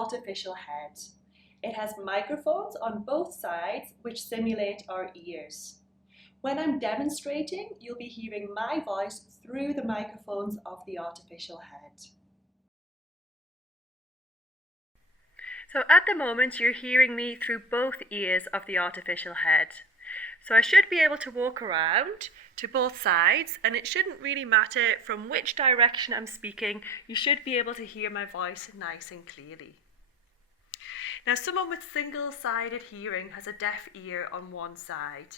artificial head. It has microphones on both sides which simulate our ears. When I'm demonstrating, you'll be hearing my voice through the microphones of the artificial head. So at the moment you're hearing me through both ears of the artificial head. So I should be able to walk around to both sides, and it shouldn't really matter from which direction I'm speaking. You should be able to hear my voice nice and clearly. Now, someone with single-sided hearing has a deaf ear on one side.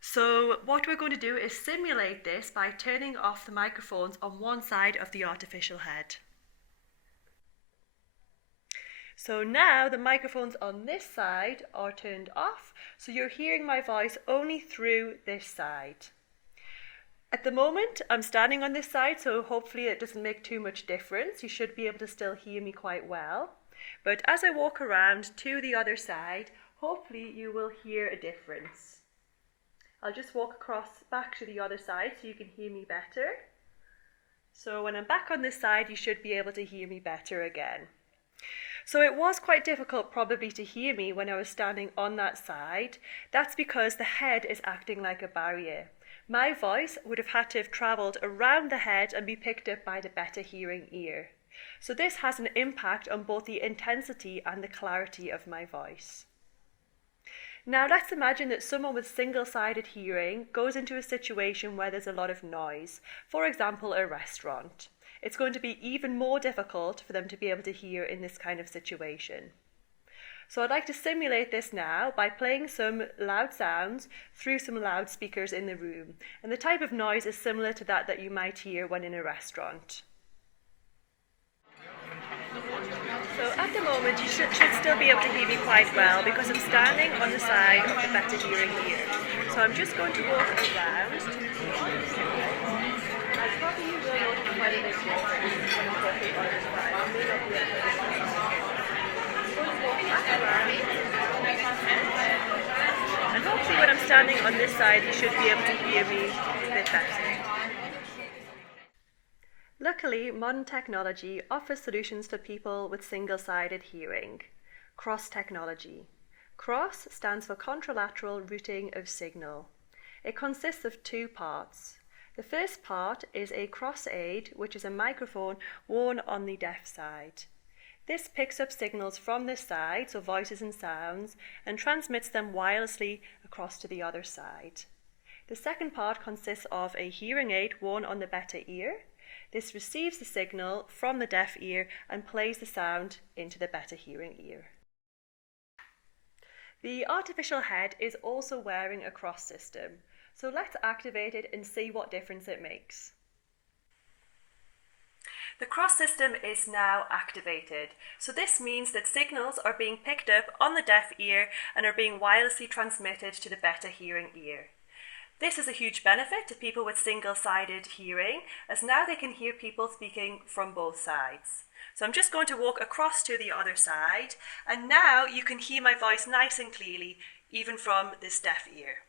So what we're going to do is simulate this by turning off the microphones on one side of the artificial head. So now the microphones on this side are turned off, so you're hearing my voice only through this side. At the moment, I'm standing on this side, so hopefully it doesn't make too much difference. You should be able to still hear me quite well. But as I walk around to the other side, hopefully you will hear a difference. I'll just walk across back to the other side so you can hear me better. So when I'm back on this side, you should be able to hear me better again. So it was quite difficult probably to hear me when I was standing on that side. That's because the head is acting like a barrier. My voice would have had to have travelled around the head and be picked up by the better hearing ear. So this has an impact on both the intensity and the clarity of my voice. Now let's imagine that someone with single-sided hearing goes into a situation where there's a lot of noise, for example a restaurant. It's going to be even more difficult for them to be able to hear in this kind of situation. So I'd like to simulate this now by playing some loud sounds through some loudspeakers in the room. And the type of noise is similar to that you might hear when in a restaurant. So at the moment you should still be able to hear me quite well because I'm standing on the side of the better hearing ear. So I'm just going to walk around. I probably will notice quite a bit difference when I'm talking on this side. I may not be able to hear and hopefully when I'm standing on this side you should be able to hear me a bit better. Luckily, modern technology offers solutions for people with single-sided hearing. CROSS technology. CROSS stands for contralateral routing of signal. It consists of two parts. The first part is a cross aid, which is a microphone worn on the deaf side. This picks up signals from this side, so voices and sounds, and transmits them wirelessly across to the other side. The second part consists of a hearing aid worn on the better ear. This receives the signal from the deaf ear and plays the sound into the better hearing ear. The artificial head is also wearing a CROSS system, so let's activate it and see what difference it makes. The CROSS system is now activated, so this means that signals are being picked up on the deaf ear and are being wirelessly transmitted to the better hearing ear. This is a huge benefit to people with single-sided hearing, as now they can hear people speaking from both sides. So I'm just going to walk across to the other side, and now you can hear my voice nice and clearly, even from this deaf ear.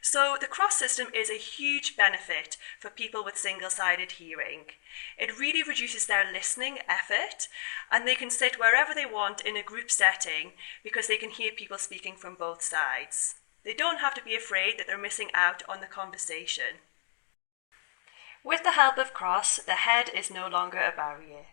So the CROSS system is a huge benefit for people with single-sided hearing. It really reduces their listening effort, and they can sit wherever they want in a group setting because they can hear people speaking from both sides. They don't have to be afraid that they're missing out on the conversation. With the help of CROSS, the head is no longer a barrier.